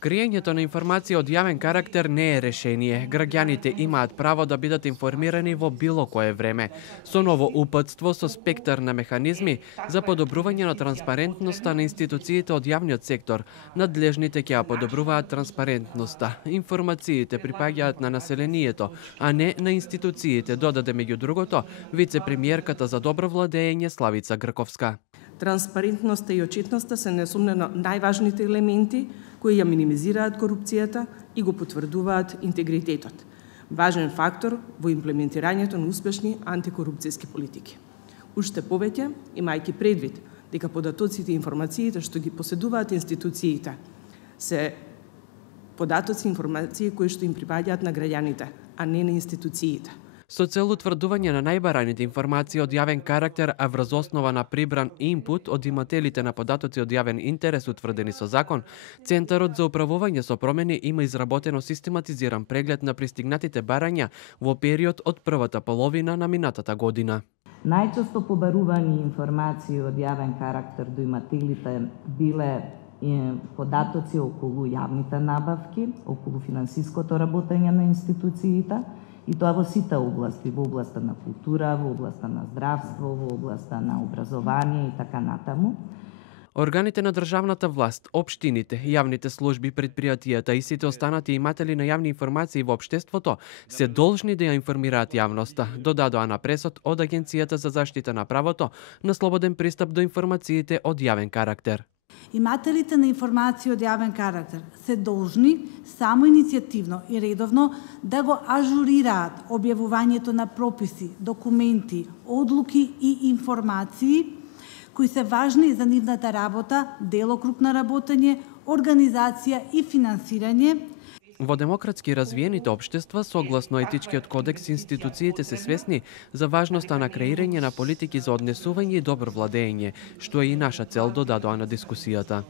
Криењето на информација од јавен карактер не е решение. Граѓаните имаат право да бидат информирани во било кое време. Со ново упатство со спектар на механизми за подобрување на транспарентноста на институциите од јавниот сектор, надлежните ќе ја подобруваат транспарентноста. Информациите припаѓаат на населението, а не на институциите, додаде меѓу другото вице-премиерката за добро владење Славица Грковска. Транспарентноста и отчетноста се несумнено најважните елементи кои ја минимизираат корупцијата и го потврдуваат интегритетот. Важен фактор во имплементирањето на успешни антикорупцијски политики. Уште повеќе, имајќи предвид дека податоците и информациите што ги поседуваат институциите се податоци и информации кои што им припаѓаат на граѓаните, а не на институциите. Со цел утврдување на најбараните информации од јавен карактер, а врз основа на прибран инпут од имателите на податоци од јавен интерес утврдени со закон, Центарот за управување со промени има изработено систематизиран преглед на пристигнатите барања во период од првата половина на минатата година. Најчесто побарувани информации од јавен карактер до имателите биле податоци околу јавните набавки, околу финансиското работење на институциите, и тоа во сите области, во областа на култура, во областа на здравство, во областа на образование и така натаму. Органите на државната власт, општините, јавните служби, предпријатијата и сите останати иматели на јавни информации во општеството се должни да ја информираат јавноста, додадоа на пресод од Агенцијата за заштита на правото на слободен пристап до информациите од јавен карактер. Имателите на информации од јавен карактер се должни само иницијативно и редовно да го ажурираат објавувањето на прописи, документи, одлуки и информации кои се важни за нивната работа, делокруг на работење, организација и финансирање. Во демократски развиените општества, согласно етичкиот кодекс, институциите се свесни за важноста на креирање на политики за однесување и добро владење, што е и наша цел, додадоа на дискусијата.